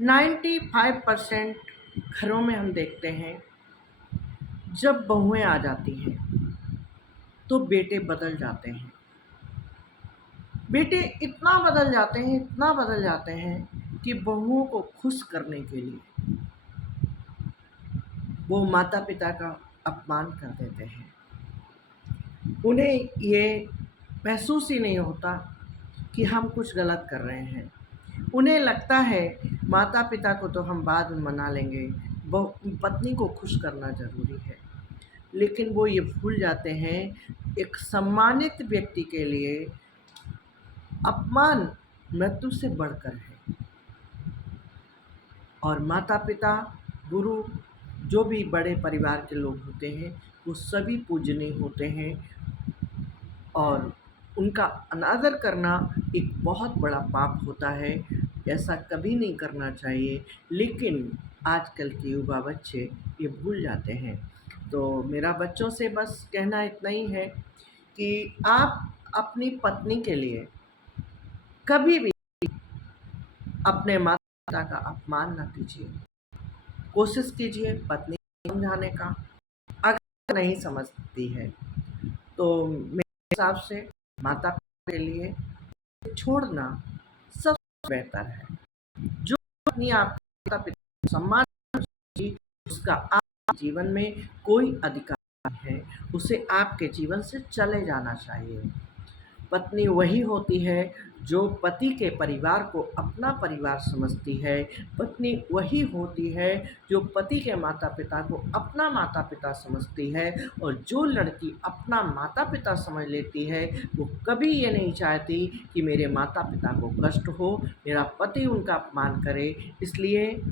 95% घरों में हम देखते हैं, जब बहुएं आ जाती हैं तो बेटे बदल जाते हैं। बेटे इतना बदल जाते हैं कि बहुओं को खुश करने के लिए वो माता पिता का अपमान कर देते हैं। उन्हें ये महसूस ही नहीं होता कि हम कुछ गलत कर रहे हैं। उन्हें लगता है माता पिता को तो हम बाद में मना लेंगे, पत्नी को खुश करना ज़रूरी है। लेकिन वो ये भूल जाते हैं, एक सम्मानित व्यक्ति के लिए अपमान मृत्यु से बढ़कर है। और माता पिता, गुरु, जो भी बड़े परिवार के लोग होते हैं, वो सभी पूजनीय होते हैं और उनका अनादर करना एक बहुत बड़ा पाप होता है। ऐसा कभी नहीं करना चाहिए, लेकिन आजकल के युवा बच्चे ये भूल जाते हैं। तो मेरा बच्चों से बस कहना इतना ही है कि आप अपनी पत्नी के लिए कभी भी अपने माता-पिता का अपमान ना कीजिए। कोशिश कीजिए पत्नी को समझाने का, अगर नहीं समझती है तो मेरे हिसाब से माता-पिता के लिए छोड़ना सबसे बेहतर है। जो पत्नी आपके माता-पिता को सम्मान की, उसका आपके जीवन में कोई अधिकार नहीं है, उसे आपके जीवन से चले जाना चाहिए। पत्नी वही होती है जो पति के परिवार को अपना परिवार समझती है। पत्नी वही होती है जो पति के माता-पिता को अपना माता-पिता समझती है। और जो लड़की अपना माता-पिता समझ लेती है, वो कभी ये नहीं चाहती कि मेरे माता-पिता को कष्ट हो, मेरा पति उनका अपमान करे। इसलिए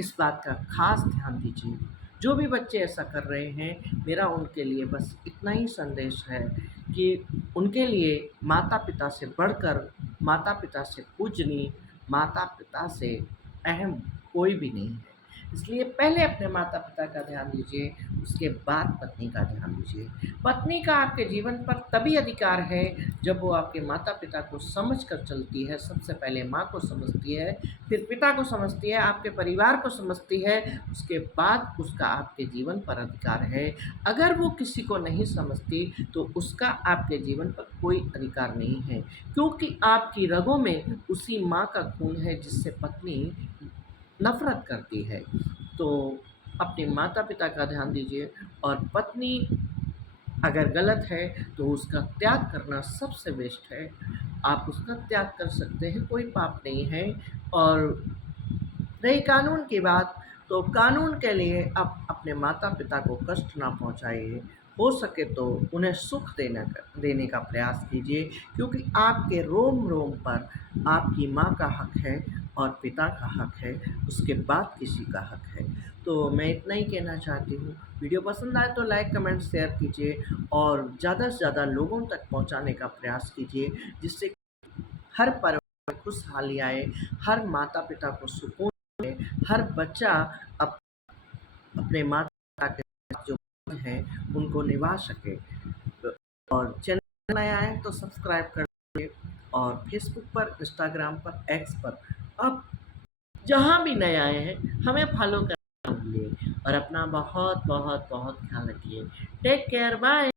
इस बात का ख़ास ध्यान दीजिए। जो भी बच्चे ऐसा कर रहे हैं, मेरा उनके लिए बस इतना ही संदेश है कि उनके लिए माता-पिता से बढ़कर, माता-पिता से पूजनीय, माता-पिता से अहम कोई भी नहीं है। इसलिए पहले अपने माता-पिता का ध्यान दीजिए, उसके बाद पत्नी का ध्यान दीजिए। पत्नी का आपके जीवन पर तभी अधिकार है जब वो आपके माता-पिता को समझ कर चलती है। सबसे पहले माँ को समझती है, फिर पिता को समझती है, आपके परिवार को समझती है, उसके बाद उसका आपके जीवन पर अधिकार है। अगर वो किसी को नहीं समझती तो उसका आपके जीवन पर कोई अधिकार नहीं है, क्योंकि आपकी रगों में उसी माँ का खून है जिससे पत्नी नफ़रत करती है। तो अपने माता-पिता का ध्यान दीजिए। और पत्नी अगर गलत है तो उसका त्याग करना सबसे बेस्ट है। आप उसका त्याग कर सकते हैं, कोई पाप नहीं है। और रही कानून की बात, तो कानून के लिए आप अपने माता-पिता को कष्ट ना पहुँचाइए। हो सके तो उन्हें सुख देने का प्रयास कीजिए, क्योंकि आपके रोम-रोम पर आपकी माँ का हक है और पिता का हक है, उसके बाद किसी का हक है। तो मैं इतना ही कहना चाहती हूँ। वीडियो पसंद आए तो लाइक, कमेंट, शेयर कीजिए और ज़्यादा से ज़्यादा लोगों तक पहुँचाने का प्रयास कीजिए, जिससे हर परिवार में खुशहाली आए, हर माता-पिता को सुकून, हर बच्चा अपने माता-पिता के साथ जो है उनको निभा सके। और चैनल नया है तो सब्सक्राइब कर लीजिए। और फेसबुक पर, इंस्टाग्राम पर, एक्स पर, आप जहाँ भी नए आए हैं हमें फॉलो करना ना भूलिए। और अपना बहुत बहुत बहुत ख्याल रखिए। Take care, bye.